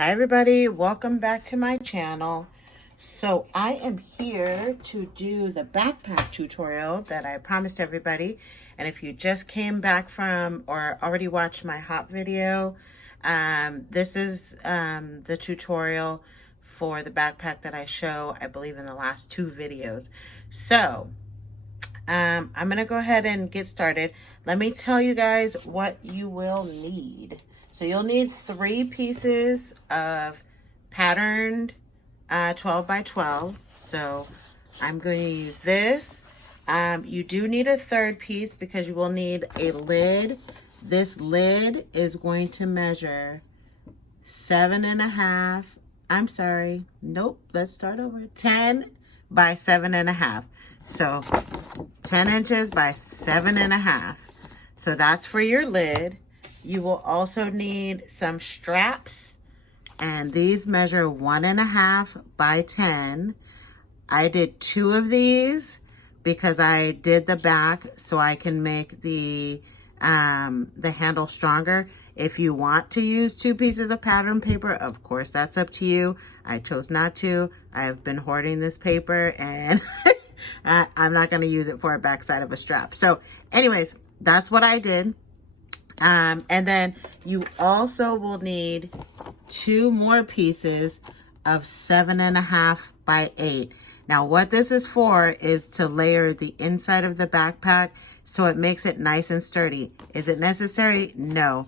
Hi everybody, welcome back to my channel. So I am here to do the backpack tutorial that I promised everybody. And if you just came back from or already watched my hop video, this is the tutorial for the backpack that I show, I believe, in the last two videos. So I'm gonna go ahead and get started. Let me tell you guys what you will need. So you'll need 3 pieces of patterned 12 by 12. So I'm going to use this. You do need a 3rd piece because you will need a lid. This lid is going to measure 7.5. I'm sorry. Nope. Let's start over. 10 by 7.5. So 10 inches by 7.5. So that's for your lid. You will also need some straps, and these measure 1.5 by 10. I did 2 of these because I did the back so I can make the handle stronger. If you want to use 2 pieces of pattern paper, of course, that's up to you. I chose not to. I have been hoarding this paper, and I'm not going to use it for a backside of a strap. So anyways, that's what I did. And then you also will need 2 more pieces of 7.5 by 8. Now what this is for is to layer the inside of the backpack so it makes it nice and sturdy. Is it necessary? No.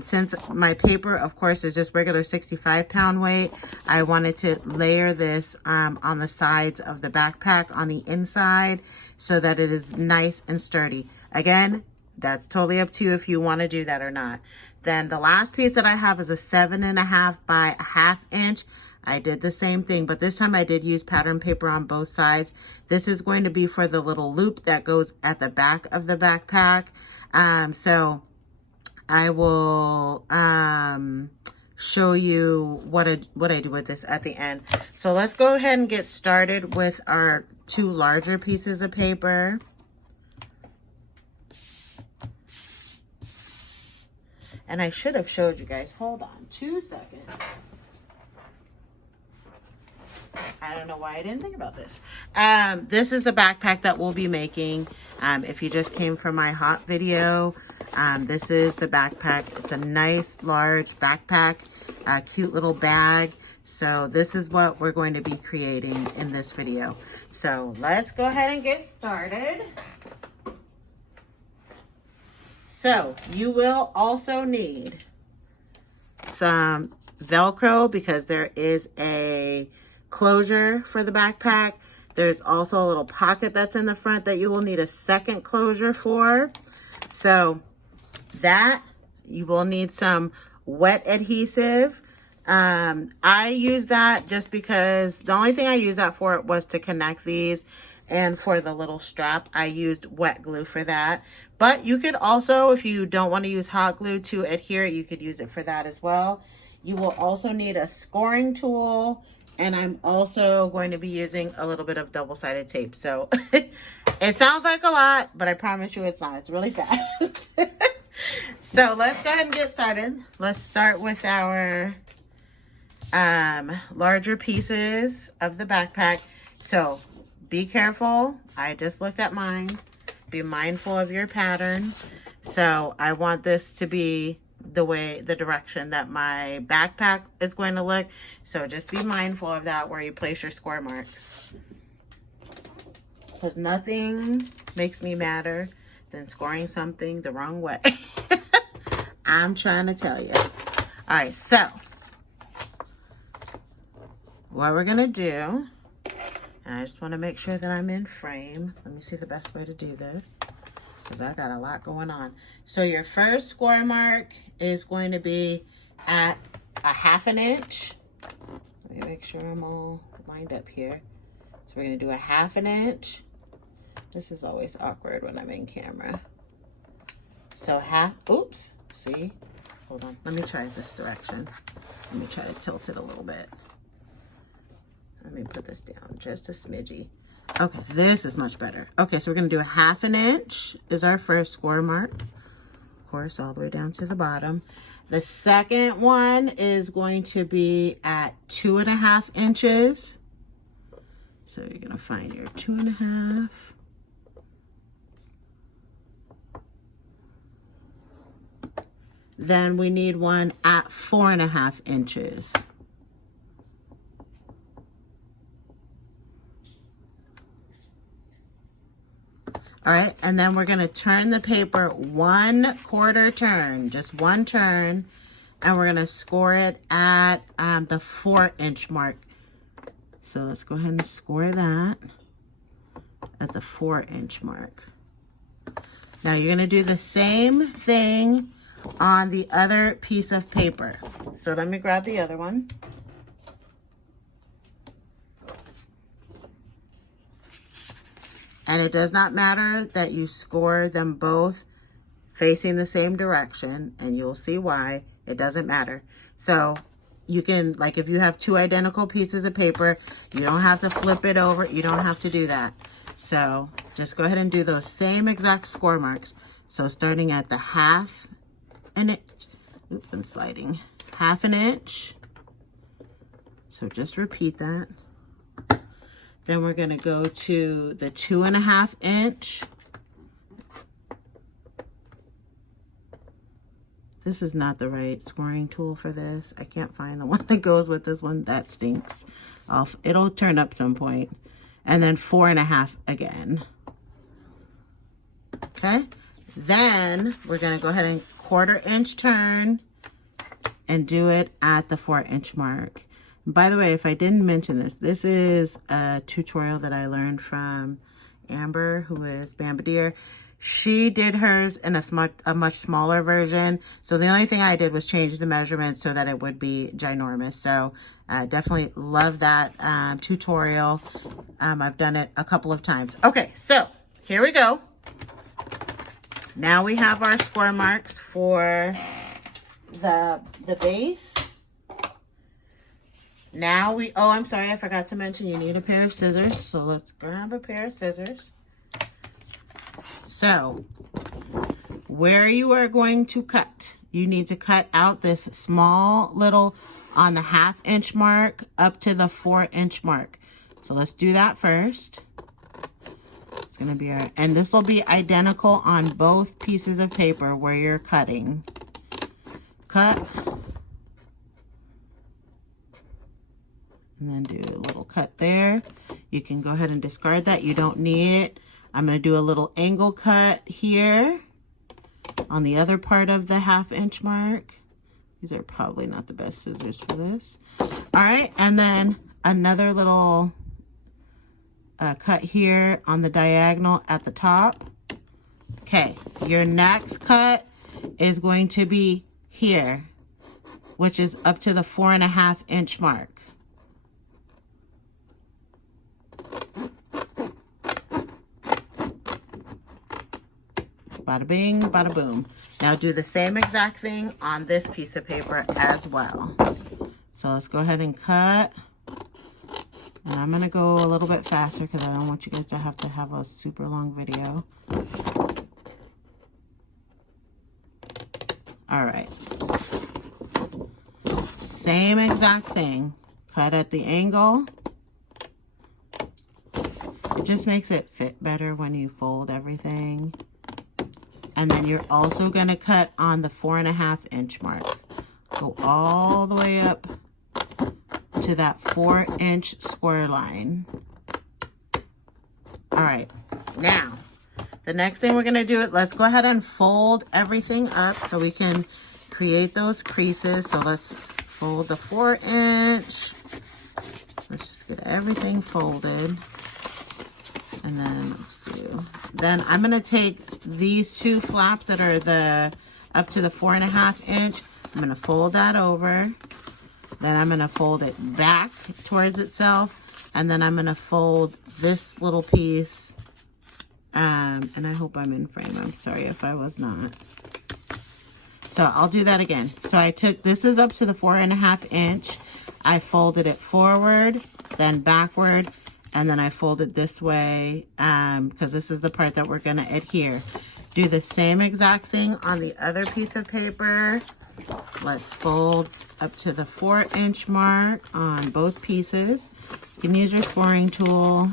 Since my paper, of course, is just regular 65-pound weight, I wanted to layer this on the sides of the backpack on the inside so that it is nice and sturdy. Again, that's totally up to you if you want to do that or not. Then the last piece that I have is a 7.5 by 1/2 inch. I did the same thing, but this time I did use pattern paper on both sides. This is going to be for the little loop that goes at the back of the backpack. So I will show you what I do with this at the end. So let's go ahead and get started with our 2 larger pieces of paper. And I should have showed you guys. Hold on 2 seconds. I don't know why I didn't think about this. This is the backpack that we'll be making. If you just came from my hot video, this is the backpack. It's a nice large backpack, a cute little bag. So this is what we're going to be creating in this video. So let's go ahead and get started. So you will also need some Velcro because there is a closure for the backpack. There's also a little pocket that's in the front that you will need a 2nd closure for. So that you will need some wet adhesive. I use that just because the only thing I used that for was to connect these. And for the little strap, I used wet glue for that. But you could also, if you don't want to use hot glue to adhere, you could use it for that as well. You will also need a scoring tool. And I'm also going to be using a little bit of double-sided tape. So it sounds like a lot, but I promise you it's not. It's really fast. So let's go ahead and get started. Let's start with our larger pieces of the backpack. So be careful. I just looked at mine. Be mindful of your pattern. So I want this to be the direction that my backpack is going to look. So just be mindful of that where you place your score marks. Because nothing makes me madder than scoring something the wrong way. I'm trying to tell you. All right, so what we're going to do, and I just want to make sure that I'm in frame. Let me see the best way to do this, because I got a lot going on. So your first score mark is going to be at a 1/2 inch. Let me make sure I'm all lined up here. So we're going to do a 1/2 inch. This is always awkward when I'm in camera. So oops, see? Hold on, let me try this direction. Let me try to tilt it a little bit. Let me put this down just a smidgy. Okay, this is much better. Okay, so we're going to do a 1/2 inch is our first score mark. Of course, all the way down to the bottom. The second one is going to be at 2.5 inches. So you're going to find your 2.5. Then we need one at 4.5 inches. All right, and then we're gonna turn the paper 1/4 turn, just one turn, and we're gonna score it at the 4-inch mark. So let's go ahead and score that at the 4-inch mark. Now you're gonna do the same thing on the other piece of paper. So let me grab the other one. And it does not matter that you score them both facing the same direction, and you'll see why. It doesn't matter. So you can, like if you have two identical pieces of paper, you don't have to flip it over. You don't have to do that. So just go ahead and do those same exact score marks. So starting at the 1/2 inch, oops, I'm sliding, 1/2 inch. So just repeat that. Then we're gonna go to the 2.5 inch. This is not the right scoring tool for this. I can't find the one that goes with this one. That stinks. It'll turn up some point. And then 4.5 again. Okay. Then we're gonna go ahead and 1/4 inch turn and do it at the 4-inch mark. By the way, if I didn't mention this, this is a tutorial that I learned from Amber, who is bambidearr. She did hers in a much smaller version. So the only thing I did was change the measurements so that it would be ginormous. So definitely love that tutorial. I've done it a couple of times. Okay, so here we go. Now we have our score marks for the base. Now oh, I'm sorry, I forgot to mention you need a pair of scissors. So let's grab a pair of scissors. So where you are going to cut, you need to cut out this small little on the 1/2 inch mark up to the 4-inch mark. So let's do that first. It's going to be and this will be identical on both pieces of paper where you're cutting. Cut. And then do a little cut there. You can go ahead and discard that. You don't need it. I'm going to do a little angle cut here on the other part of the 1/2 inch mark. These are probably not the best scissors for this. All right, and then another little cut here on the diagonal at the top. Okay, your next cut is going to be here, which is up to the 4.5 inch mark. Bada bing, bada boom. Now do the same exact thing on this piece of paper as well. So let's go ahead and cut. And I'm going to go a little bit faster because I don't want you guys to have a super long video. All right. Same exact thing. Cut at the angle. It just makes it fit better when you fold everything. And then you're also going to cut on the 4.5 inch mark. Go all the way up to that 4-inch square line. All right, now the next thing we're going to do, let's go ahead and fold everything up so we can create those creases. So let's fold the 4-inch. Let's just get everything folded. And then then I'm going to take these two flaps that are up to the 4.5 inch. I'm going to fold that over. Then I'm going to fold it back towards itself. And then I'm going to fold this little piece. And I hope I'm in frame. I'm sorry if I was not. So I'll do that again. So this is up to the 4.5 inch. I folded it forward, then backward. And then I fold it this way because this is the part that we're going to adhere. Do the same exact thing on the other piece of paper. Let's fold up to the 4-inch mark on both pieces. You can use your scoring tool.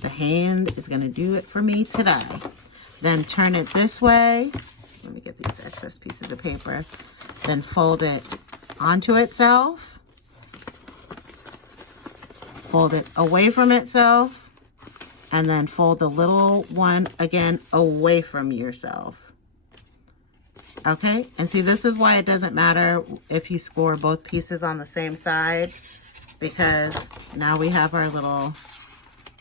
The hand is going to do it for me today. Then turn it this way. Let me get these excess pieces of paper. Then fold it onto itself. Fold it away from itself. And then fold the little one again away from yourself. Okay, and see, this is why it doesn't matter if you score both pieces on the same side, because now we have our little,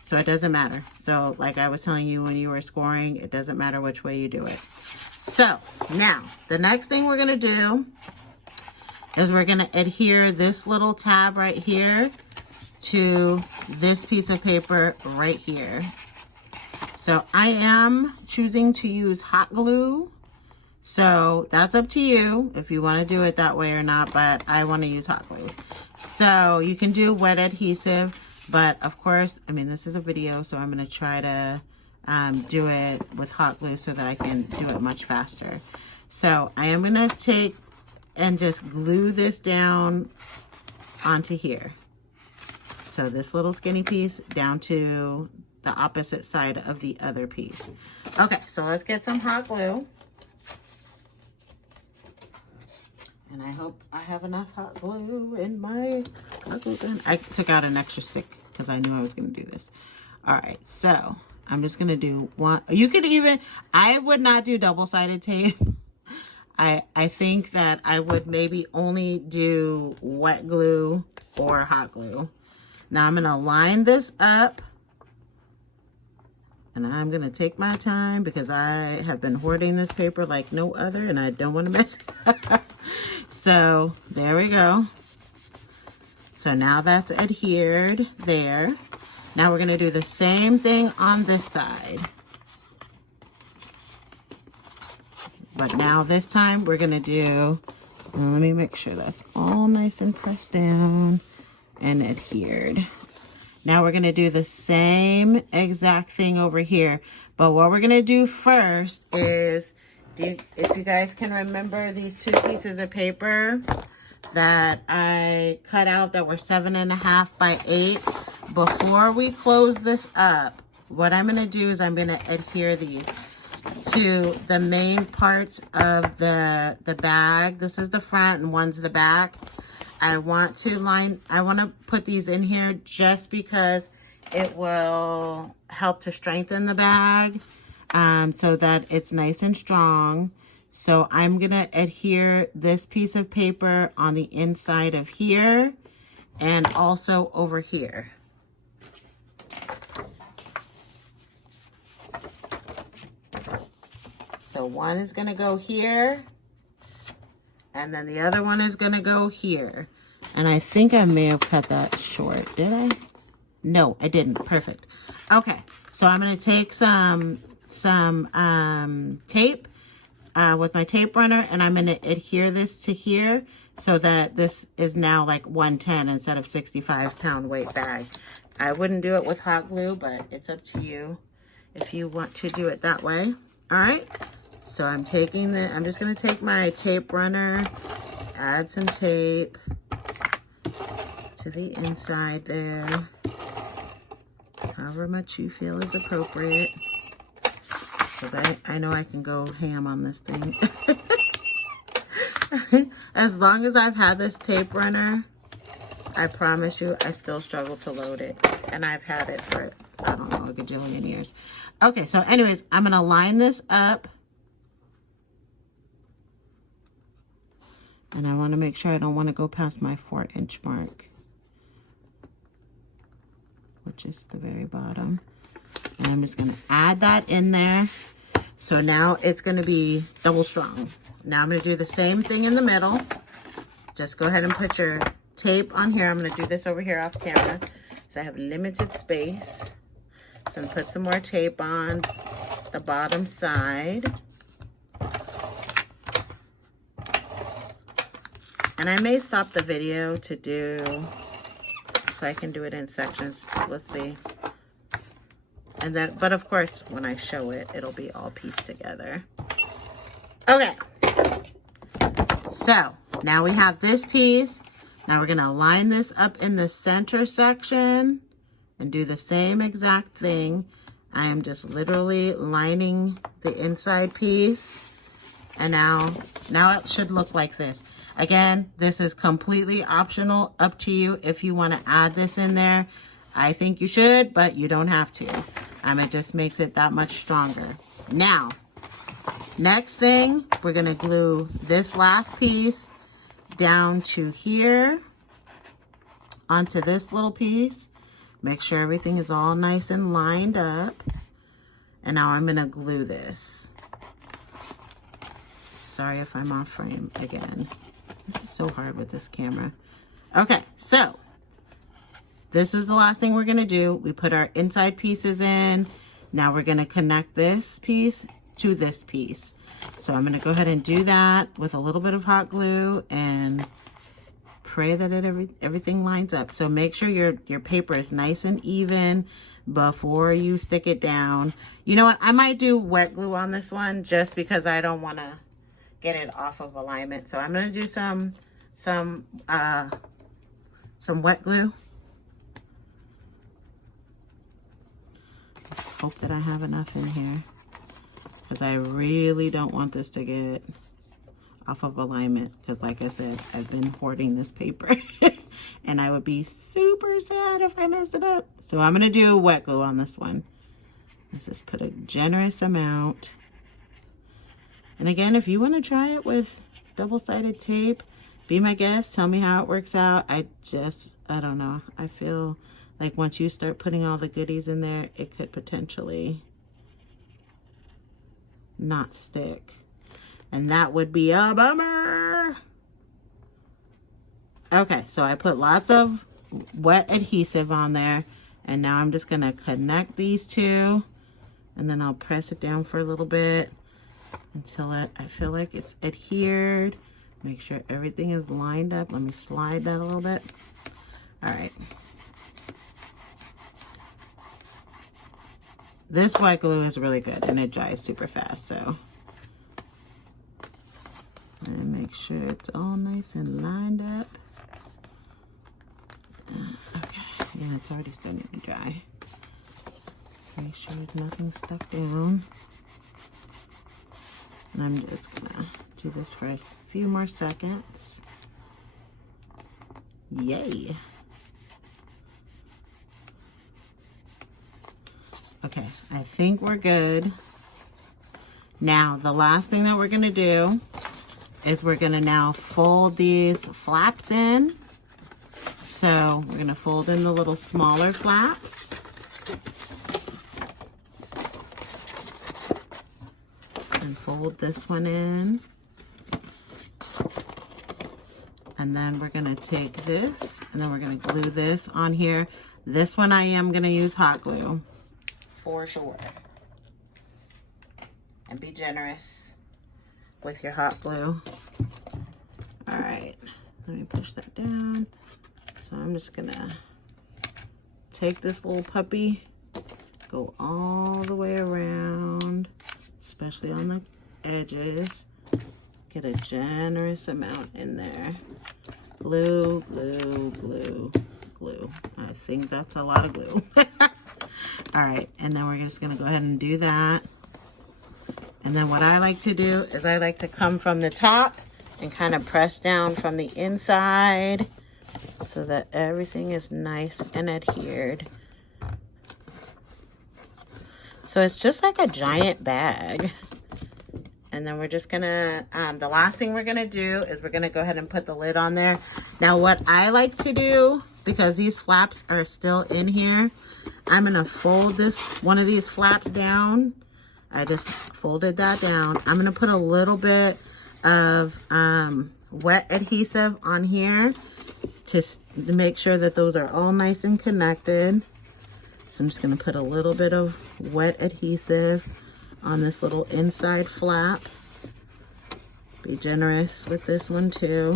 so it doesn't matter. So like I was telling you when you were scoring, it doesn't matter which way you do it. So now the next thing we're going to do is we're going to adhere this little tab right here to this piece of paper right here. So I am choosing to use hot glue. So that's up to you if you want to do it that way or not, but I want to use hot glue. So you can do wet adhesive, but of course, I mean, this is a video, so I'm going to try to do it with hot glue so that I can do it much faster. So I am going to take and just glue this down onto here. So this little skinny piece down to the opposite side of the other piece. Okay, so let's get some hot glue. And I hope I have enough hot glue in my hot glue gun. I took out an extra stick because I knew I was going to do this. All right, so I'm just going to do one. You could even, I would not do double-sided tape. I think that I would maybe only do wet glue or hot glue. Now I'm going to line this up. And I'm going to take my time because I have been hoarding this paper like no other and I don't want to mess it up. So there we go. So now that's adhered there. Now we're going to do the same thing on this side. But now this time we're going to do, let me make sure that's all nice and pressed down and adhered. Now we're going to do the same exact thing over here. But what we're going to do first is, if you guys can remember these two pieces of paper that I cut out that were 7.5 by 8, before we close this up, what I'm going to do is I'm going to adhere these to the main parts of the bag. This is the front and one's the back. I want to put these in here just because it will help to strengthen the bag so that it's nice and strong. So I'm going to adhere this piece of paper on the inside of here and also over here. So one is going to go here. And then the other one is going to go here. And I think I may have cut that short. Did I? No, I didn't. Perfect. Okay. So I'm going to take some tape with my tape runner. And I'm going to adhere this to here so that this is now like 110 instead of 65-pound weight bag. I wouldn't do it with hot glue, but it's up to you if you want to do it that way. All right. So I'm just going to take my tape runner, add some tape to the inside there, however much you feel is appropriate, because I know I can go ham on this thing. As long as I've had this tape runner, I promise you, I still struggle to load it, and I've had it for, I don't know, a gajillion years. Okay, so anyways, I'm going to line this up. And I want to make sure I don't want to go past my 4-inch mark, which is the very bottom. And I'm just going to add that in there. So now it's going to be double strong. Now I'm going to do the same thing in the middle. Just go ahead and put your tape on here. I'm going to do this over here off camera because I have limited space. So I'm going to put some more tape on the bottom side. And I may stop the video to do, so I can do it in sections. Let's see. And then, but of course, when I show it, it'll be all pieced together. Okay. So now we have this piece. Now we're gonna line this up in the center section and do the same exact thing. I am just literally lining the inside piece. And now it should look like this. Again, this is completely optional, up to you if you want to add this in there. I think you should, but you don't have to. It just makes it that much stronger. Now, next thing, we're gonna glue this last piece down to here, onto this little piece. Make sure everything is all nice and lined up. And now I'm gonna glue this. Sorry if I'm off frame again. This is so hard with this camera. Okay, so this is the last thing we're gonna do. We put our inside pieces in. Now we're gonna connect this piece to this piece. So I'm gonna go ahead and do that with a little bit of hot glue and pray that everything lines up. So make sure your paper is nice and even before you stick it down. You know what? I might do wet glue on this one just because I don't want to get it off of alignment. So I'm going to do some wet glue. Let's hope that I have enough in here, because I really don't want this to get off of alignment, because like I said, I've been hoarding this paper and I would be super sad if I messed it up. So I'm going to do wet glue on this one. Let's just put a generous amount. And again, if you want to try it with double-sided tape, be my guest. Tell me how it works out. I don't know. I feel like once you start putting all the goodies in there, it could potentially not stick. And that would be a bummer. Okay, so I put lots of wet adhesive on there. And now I'm just going to connect these two. And then I'll press it down for a little bit until I feel like it's adhered. Make sure everything is lined up. Let me slide that a little bit. All right. This white glue is really good and it dries super fast, so. And make sure it's all nice and lined up. Okay, yeah, it's already starting to dry. Make sure nothing's stuck down. And I'm just gonna do this for a few more seconds. Yay. Okay, I think we're good. Now, the last thing that we're gonna do is we're gonna now fold these flaps in. So we're gonna fold in the little smaller flaps. And fold this one in. And then we're gonna take this and then we're gonna glue this on here. This one I am gonna use hot glue for sure. And be generous with your hot glue. All right, let me push that down. So I'm just gonna take this little puppy, go all the way around, especially on the edges. Get a generous amount in there. Glue, glue, glue, glue. I think that's a lot of glue. All right, and then we're just gonna go ahead and do that. And then what I like to do is I like to come from the top and kind of press down from the inside so that everything is nice and adhered. So it's just like a giant bag. And then we're just gonna, the last thing we're gonna do is we're gonna go ahead and put the lid on there. Now what I like to do, because these flaps are still in here, I'm gonna fold one of these flaps down. I just folded that down. I'm gonna put a little bit of wet adhesive on here to make sure that those are all nice and connected. So I'm just gonna put a little bit of wet adhesive on this little inside flap. Be generous with this one too.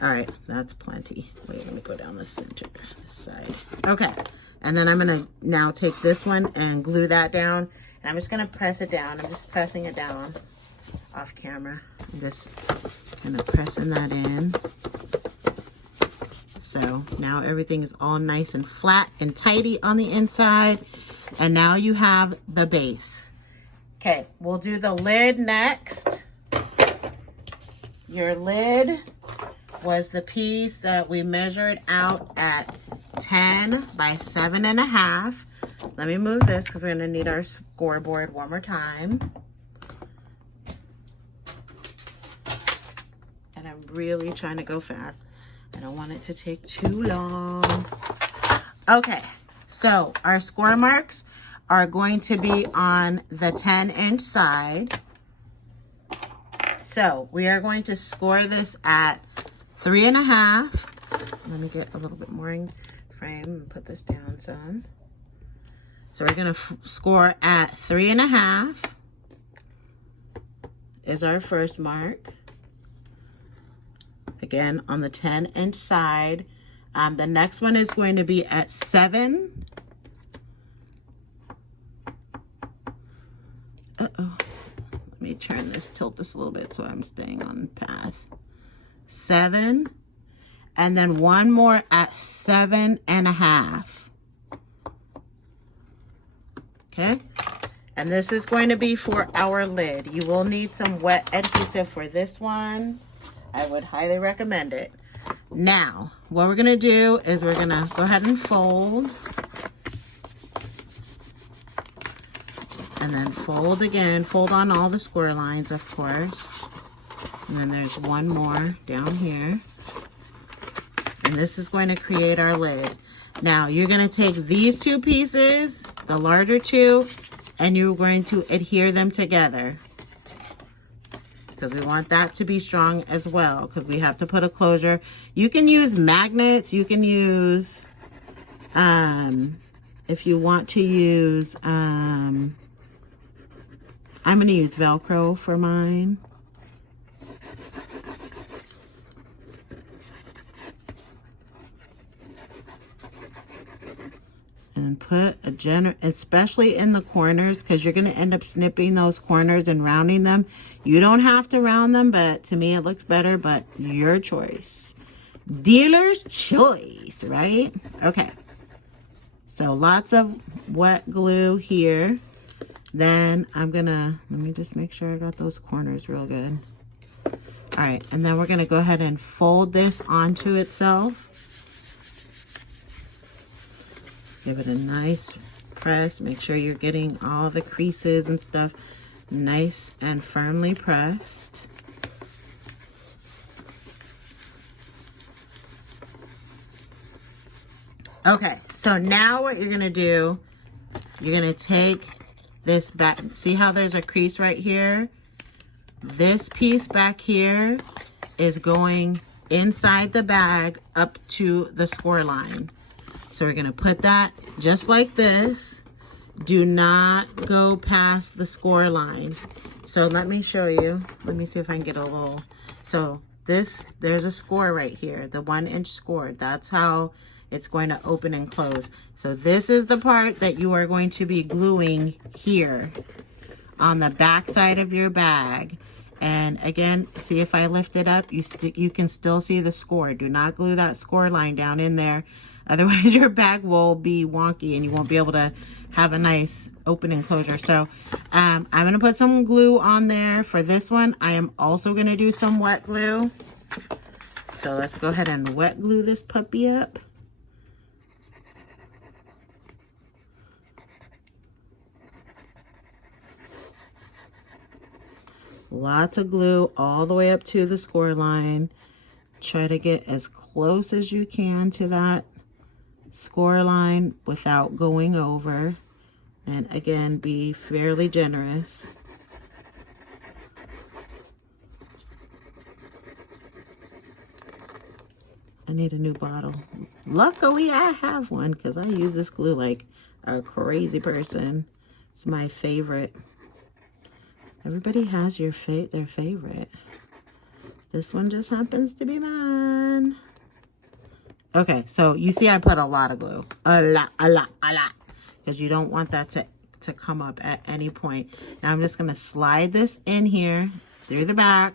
All right, that's plenty. Wait, let me go down the center, this side. Okay, and then I'm gonna now take this one and glue that down. And I'm just gonna press it down. I'm just pressing it down. off camera. I'm just kind of pressing that in. So now everything is all nice and flat and tidy on the inside. And now you have the base. Okay, we'll do the lid next. Your lid was the piece that we measured out at 10 by 7.5. Let me move this because we're gonna need our scoreboard one more time. And I'm really trying to go fast. I don't want it to take too long. Okay, so our score marks are going to be on the 10-inch side. So we are going to score this at 3.5. Let me get a little bit more in frame and put this down some. So we're gonna score at 3.5 is our first mark. Again, on the 10-inch side. The next one is going to be at 7. Uh-oh. Let me turn this, tilt this a little bit so I'm staying on the path. 7. And then one more at 7.5. Okay? And this is going to be for our lid. You will need some wet adhesive for this one. I would highly recommend it. Now, what we're gonna do is we're gonna go ahead and fold. And then fold again. Fold on all the square lines, of course. And then there's one more down here. And this is going to create our lid. Now, you're gonna take these two pieces, the larger two, and you're going to adhere them together. Because we want that to be strong as well, because we have to put a closure. You can use magnets. You can use, if you want to use, I'm going to use Velcro for mine. And put a especially in the corners, because you're going to end up snipping those corners and rounding them. You don't have to round them, but to me it looks better, but your choice. Dealer's choice, right? Okay. So lots of wet glue here. Then I'm going to, let me just make sure I got those corners real good. All right, and then we're going to go ahead and fold this onto itself. Give it a nice press. Make sure you're getting all the creases and stuff nice and firmly pressed. Okay, so now what you're gonna do, you're gonna take this back. See how there's a crease right here? This piece back here is going inside the bag up to the score line. So we're gonna put that just like this. Do not go past the score line. So let me show you. Let me see if I can get a little. So there's a score right here, the 1-inch score. That's how it's going to open and close. So this is the part that you are going to be gluing here on the back side of your bag. And again, see if I lift it up, you can still see the score. Do not glue that score line down in there. Otherwise your bag will be wonky and you won't be able to have a nice open and closure. So I'm gonna put some glue on there for this one. I am also gonna do some wet glue. So let's go ahead and wet glue this puppy up. Lots of glue all the way up to the score line. Try to get as close as you can to that score line without going over. And again, be fairly generous. I need a new bottle. Luckily, I have one because I use this glue like a crazy person. It's my favorite. Everybody has their favorite. This one just happens to be mine. Okay, so you see I put a lot of glue. A lot. Because you don't want that to come up at any point. Now I'm just going to slide this in here through the back,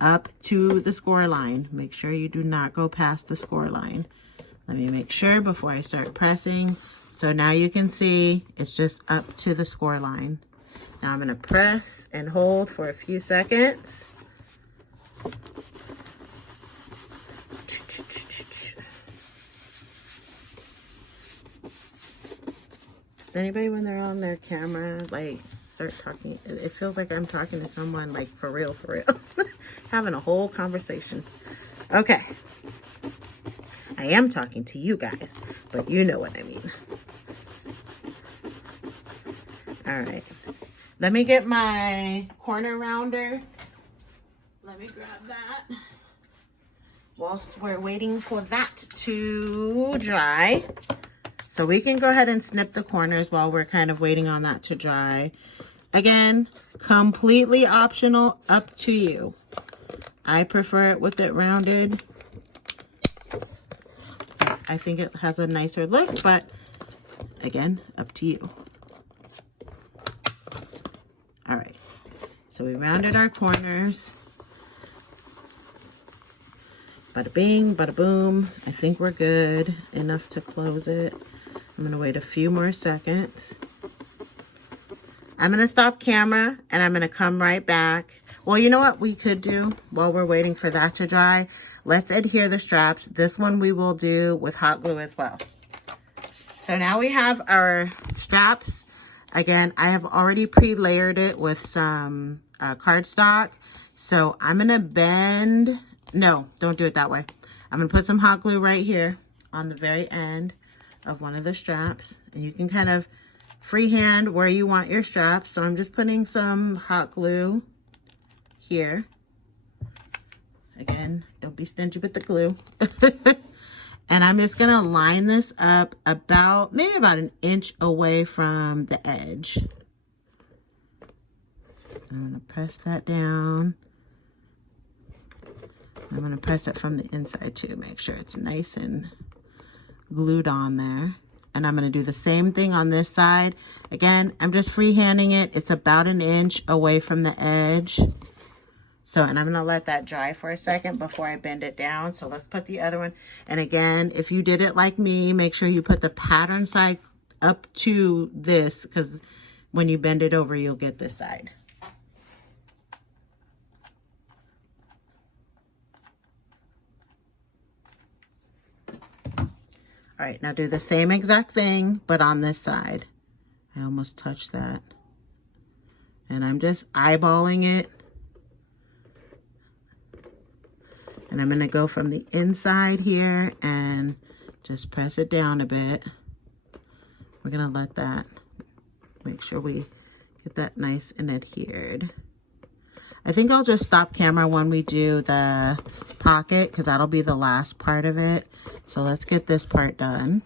up to the score line. Make sure you do not go past the score line. Let me make sure before I start pressing. So now you can see it's just up to the score line. Now I'm going to press and hold for a few seconds. Does anybody, when they're on their camera, like start talking? It feels like I'm talking to someone, like for real, having a whole conversation. Okay. I am talking to you guys, but you know what I mean. All right. Let me get my corner rounder. Let me grab that whilst we're waiting for that to dry. So we can go ahead and snip the corners while we're kind of waiting on that to dry. Again, completely optional, up to you. I prefer it with it rounded. I think it has a nicer look, but again, up to you. All right, so we rounded our corners. Bada bing, bada boom. I think we're good enough to close it. I'm gonna wait a few more seconds. I'm gonna stop camera and I'm gonna come right back. Well, you know what we could do while we're waiting for that to dry? Let's adhere the straps. This one we will do with hot glue as well. So now we have our straps. Again, I have already pre-layered it with some cardstock. So I'm gonna bend, no, don't do it that way. I'm gonna put some hot glue right here on the very end of one of the straps. And you can kind of freehand where you want your straps. So I'm just putting some hot glue here. Again, don't be stingy with the glue. And I'm just gonna line this up maybe about an inch away from the edge. I'm gonna press that down. I'm gonna press it from the inside too, make sure it's nice and glued on there. And I'm gonna do the same thing on this side. Again, I'm just freehanding it. It's about an inch away from the edge. So, and I'm gonna let that dry for a second before I bend it down. So let's put the other one. And again, if you did it like me, make sure you put the pattern side up to this, because when you bend it over, you'll get this side. All right, now do the same exact thing, but on this side. I almost touched that. And I'm just eyeballing it. And I'm gonna go from the inside here and just press it down a bit. We're gonna let that, make sure we get that nice and adhered. I think I'll just stop camera when we do the pocket, because that'll be the last part of it. So let's get this part done.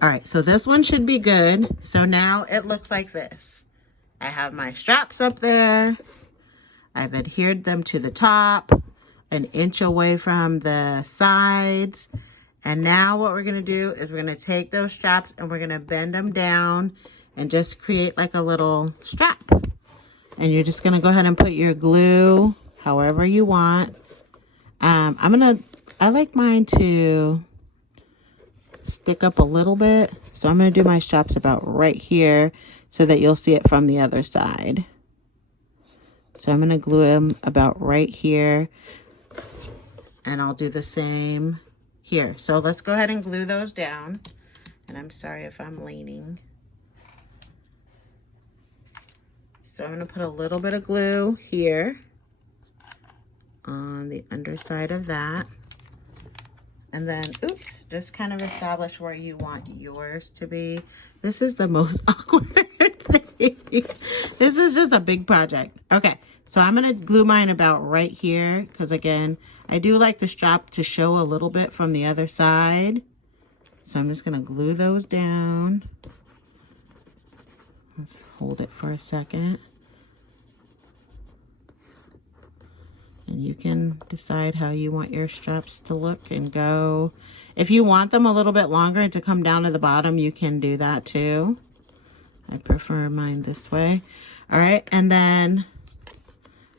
All right, so this one should be good. So now it looks like this. I have my straps up there. I've adhered them to the top, an inch away from the sides. And now what we're gonna do is we're gonna take those straps and we're gonna bend them down and just create like a little strap. And you're just gonna go ahead and put your glue however you want. I like mine to stick up a little bit. So I'm gonna do my straps about right here so that you'll see it from the other side. So I'm gonna glue them about right here. And I'll do the same here. So let's go ahead and glue those down. And I'm sorry if I'm leaning. So I'm gonna put a little bit of glue here on the underside of that. And then, oops, just kind of establish where you want yours to be. This is the most awkward thing. This is just a big project. Okay, so I'm gonna glue mine about right here, because again, I do like the strap to show a little bit from the other side. So I'm just gonna glue those down. Let's hold it for a second. And you can decide how you want your straps to look and go. If you want them a little bit longer to come down to the bottom, you can do that too. I prefer mine this way. All right, and then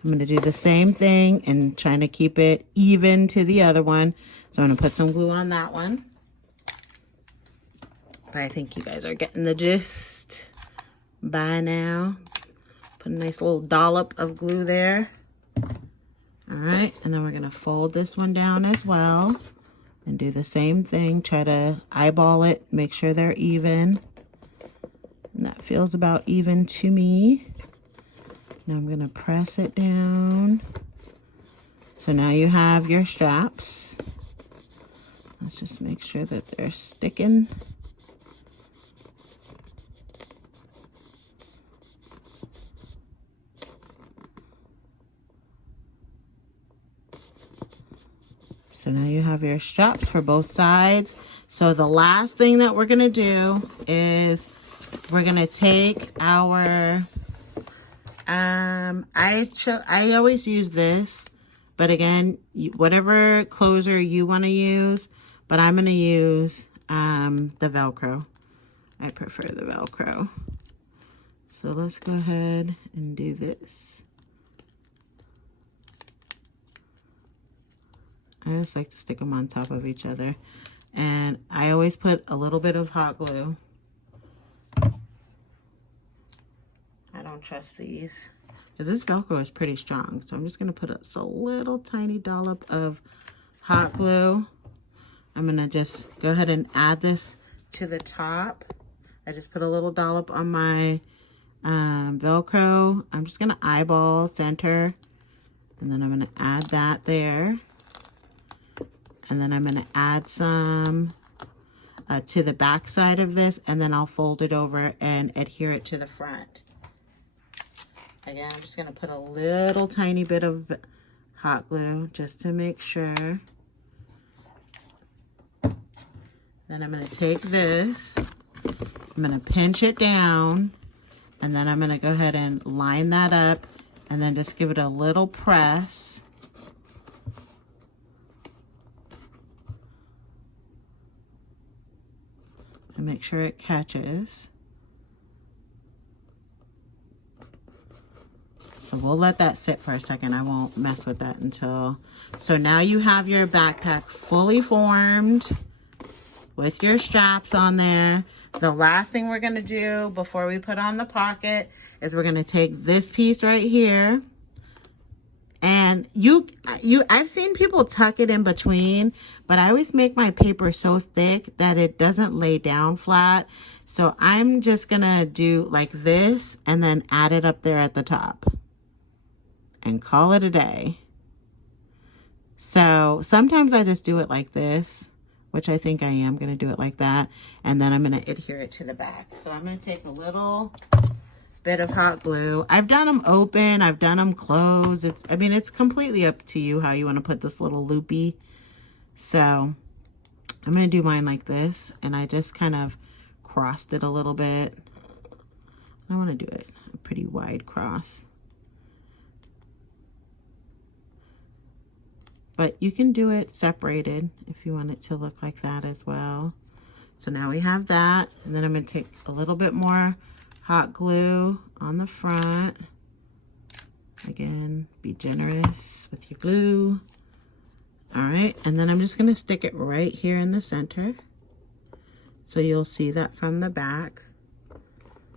I'm going to do the same thing and trying to keep it even to the other one. So I'm going to put some glue on that one. But I think you guys are getting the gist by now. Put a nice little dollop of glue there. All right, and then we're going to fold this one down as well and do the same thing. Try to eyeball it, make sure they're even. And that feels about even to me. Now I'm going to press it down. So now you have your straps. Let's just make sure that they're sticking. So now you have your straps for both sides. So the last thing that we're going to do is we're going to take our I always use this, but again, whatever closer you want to use, but I'm going to use the Velcro. I prefer the Velcro. So let's go ahead and do this. I just like to stick them on top of each other. And I always put a little bit of hot glue. I don't trust these because this Velcro is pretty strong. So I'm just going to put a little tiny dollop of hot glue. I'm going to just go ahead and add this to the top. I just put a little dollop on my Velcro. I'm just going to eyeball center. And then I'm going to add that there. And then I'm going to add some to the back side of this. And then I'll fold it over and adhere it to the front. Again, I'm just going to put a little tiny bit of hot glue just to make sure. Then I'm going to take this, I'm going to pinch it down, and then I'm going to go ahead and line that up and then just give it a little press. And make sure it catches. So we'll let that sit for a second. I won't mess with that until... So now you have your backpack fully formed with your straps on there. The last thing we're going to do before we put on the pocket is we're going to take this piece right here. And I've seen people tuck it in between, but I always make my paper so thick that it doesn't lay down flat. So I'm just going to do like this and then add it up there at the top. And call it a day. So sometimes I just do it like this, which I think I am going to do it like that. And then I'm going to adhere it to the back. So I'm going to take a little bit of hot glue. I've done them open. I've done them closed. I mean, it's completely up to you how you want to put this little loopy. So I'm going to do mine like this. And I just kind of crossed it a little bit. I want to do it a pretty wide cross. But you can do it separated if you want it to look like that as well. So now we have that. And then I'm going to take a little bit more hot glue on the front. Again, be generous with your glue. All right. And then I'm just going to stick it right here in the center. So you'll see that from the back.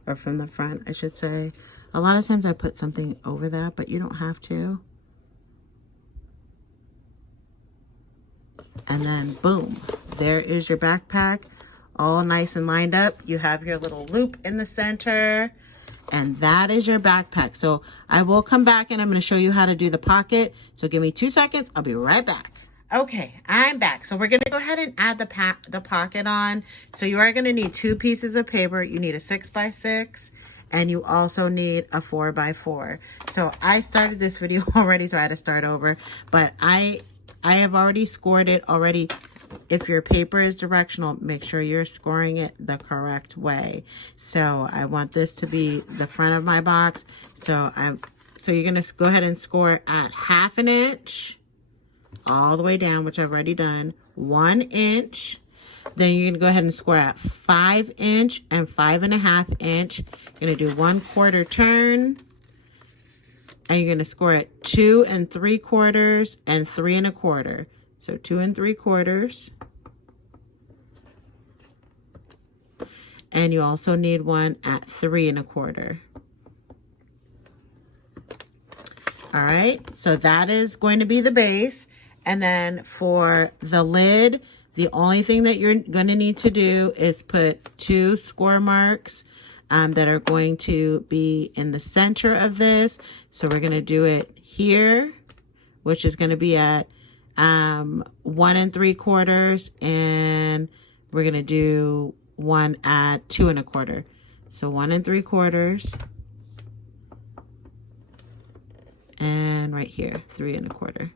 Or from the front, I should say. A lot of times I put something over that, but you don't have to. And then boom, there is your backpack, all nice and lined up. You have your little loop in the center, and that is your backpack. So I will come back and I'm going to show you how to do the pocket. So give me 2 seconds. I'll be right back. Okay, I'm back. So we're going to go ahead and add the pocket on. So you are going to need 2 pieces of paper. You need a 6x6 and you also need a 4x4. So I started this video already, so I had to start over, but I have already scored it already. If your paper is directional, make sure you're scoring it the correct way. So I want this to be the front of my box. So you're going to go ahead and score at 1/2 inch all the way down, which I've already done, 1 inch. Then you're going to go ahead and score at 5 inch and 5.5 inch. You're going to do 1/4 turn. and you're going to score it 2 3/4 and 3 1/4. So 2 3/4. And you also need one at 3 1/4. All right, so that is going to be the base. And then for the lid, the only thing that you're going to need to do is put 2 score marks that are going to be in the center of this. So we're going to do it here, which is going to be at 1 3/4, and we're going to do one at 2 1/4. So 1 3/4, and right here 3 1/4.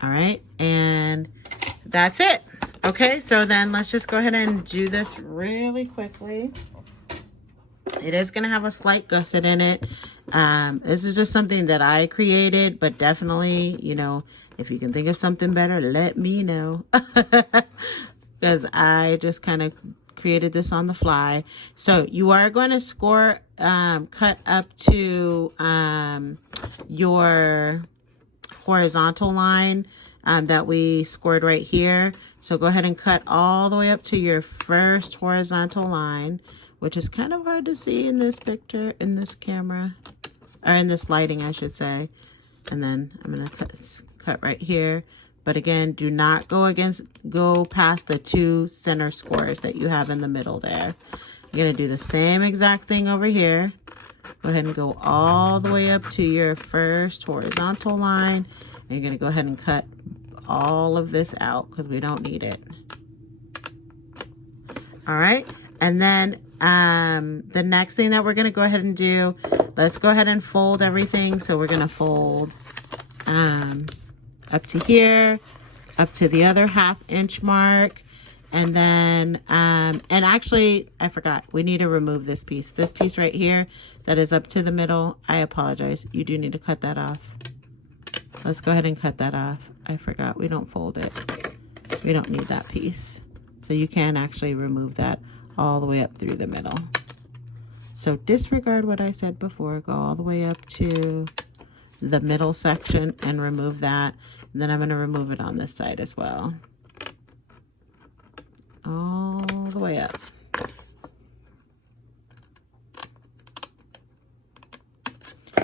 All right, and that's it. Okay, so then let's just go ahead and do this really quickly. It is going to have a slight gusset in it. This is just something that I created, but definitely, you know, if you can think of something better, let me know. Because I just kind of created this on the fly. So you are going to score, cut up to your horizontal line that we scored right here. So go ahead and cut all the way up to your first horizontal line, which is kind of hard to see in this picture, in this camera, or in this lighting, I should say. And then I'm going to cut right here. But again, do not go past the 2 center scores that you have in the middle there. You're going to do the same exact thing over here. Go ahead and go all the way up to your first horizontal line. And you're going to go ahead and cut all of this out because we don't need it. All right. And then the next thing that we're going to go ahead and do, let's go ahead and fold everything. So we're going to fold up to here, up to the other 1/2 inch mark. And then, and actually, I forgot, we need to remove this piece. This piece right here that is up to the middle, I apologize. You do need to cut that off. Let's go ahead and cut that off. I forgot, we don't fold it. We don't need that piece. So you can actually remove that all the way up through the middle. So disregard what I said before. Go all the way up to the middle section and remove that. And then I'm going to remove it on this side as well. All the way up.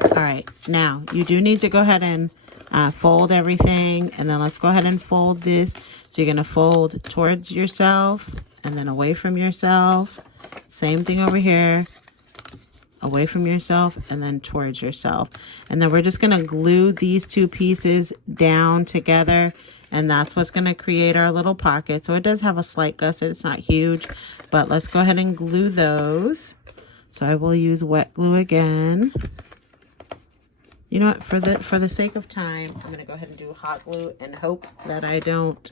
All right, now you do need to go ahead and fold everything, and then let's go ahead and fold this. So you're going to fold towards yourself and then away from yourself. Same thing over here. Away from yourself and then towards yourself. And then we're just going to glue these 2 pieces down together, and that's what's going to create our little pocket. So it does have a slight gusset. It's not huge, but let's go ahead and glue those. So I will use wet glue again. You know what, for the sake of time, I'm going to go ahead and do hot glue and hope that I don't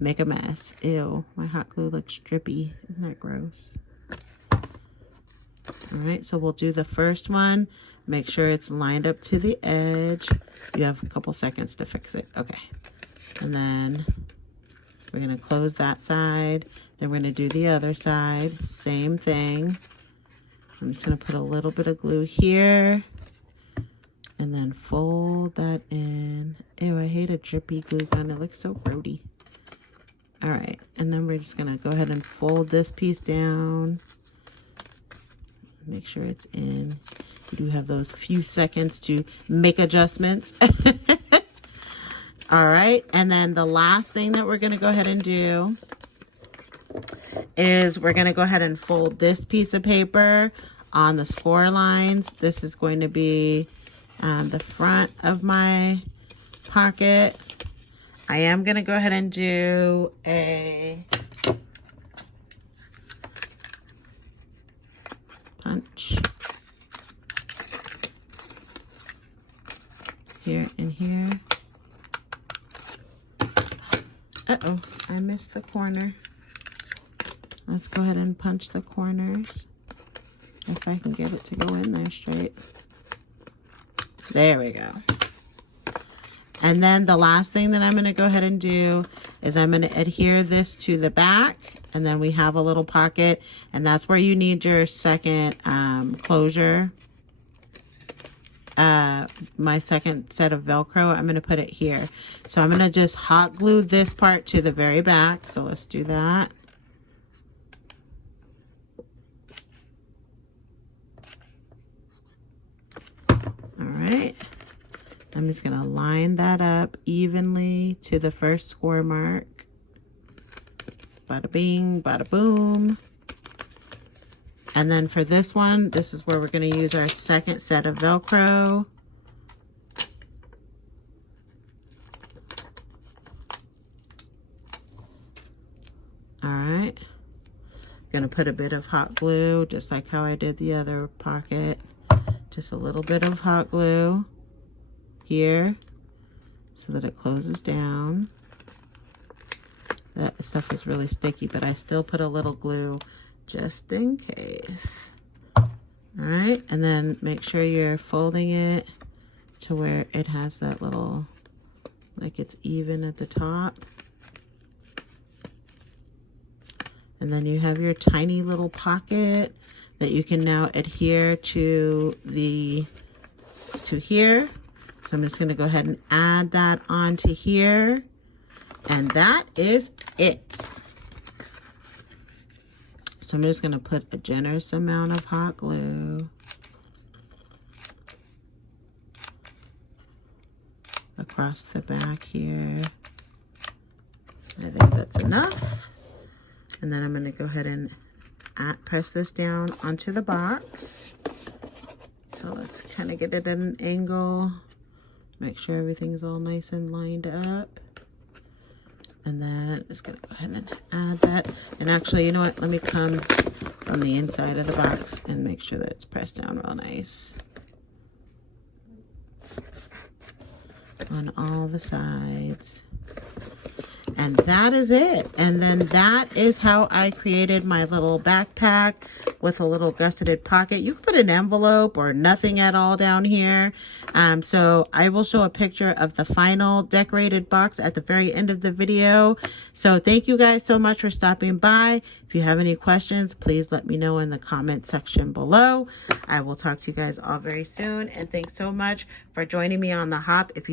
make a mess. Ew, my hot glue looks drippy. Isn't that gross? All right, so we'll do the first one. Make sure it's lined up to the edge. You have a couple seconds to fix it. Okay. And then we're going to close that side. Then we're going to do the other side. Same thing. I'm just going to put a little bit of glue here. And then fold that in. Ew, I hate a drippy glue gun. It looks so grody. All right, and then we're just going to go ahead and fold this piece down. Make sure it's in. You do have those few seconds to make adjustments. All right, and then the last thing that we're going to go ahead and do is we're going to go ahead and fold this piece of paper on the score lines. This is going to be the front of my pocket. I am going to go ahead and do a punch here and here. Uh-oh, I missed the corner. Let's go ahead and punch the corners. If I can get it to go in there straight. There we go. And then the last thing that I'm going to go ahead and do is I'm going to adhere this to the back, and then we have a little pocket, and that's where you need your second closure my second set of Velcro, I'm going to put it here. So I'm going to just hot glue this part to the very back. So let's do that. All right. I'm just going to line that up evenly to the first score mark. Bada bing, bada boom. And then for this one, this is where we're going to use our second set of Velcro. All right. Going to put a bit of hot glue, just like how I did the other pocket. Just a little bit of hot glue here so that it closes down. That stuff is really sticky, but I still put a little glue just in case. All right, and then make sure you're folding it to where it has that little, like it's even at the top. And then you have your tiny little pocket that you can now adhere to here. So I'm just gonna go ahead and add that onto here. And that is it. So I'm just going to put a generous amount of hot glue across the back here. I think that's enough. And then I'm going to go ahead and press this down onto the box. So let's kind of get it at an angle. Make sure everything's all nice and lined up. And then just gonna go ahead and add that. And actually, you know what? Let me come from the inside of the box and make sure that it's pressed down real nice on all the sides. And that is it. And then that is how I created my little backpack with a little gusseted pocket. You can put an envelope or nothing at all down here. So I will show a picture of the final decorated box at the very end of the video. So thank you guys so much for stopping by. If you have any questions, please let me know in the comment section below. I will talk to you guys all very soon. And thanks so much for joining me on the hop. If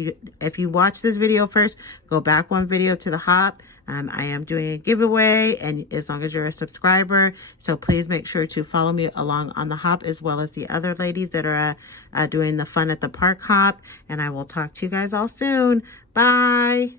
you watch this video first, go back one video to the hop. I am doing a giveaway, and as long as you're a subscriber, so please make sure to follow me along on the hop, as well as the other ladies that are doing the fun at the park hop. And I will talk to you guys all soon. Bye.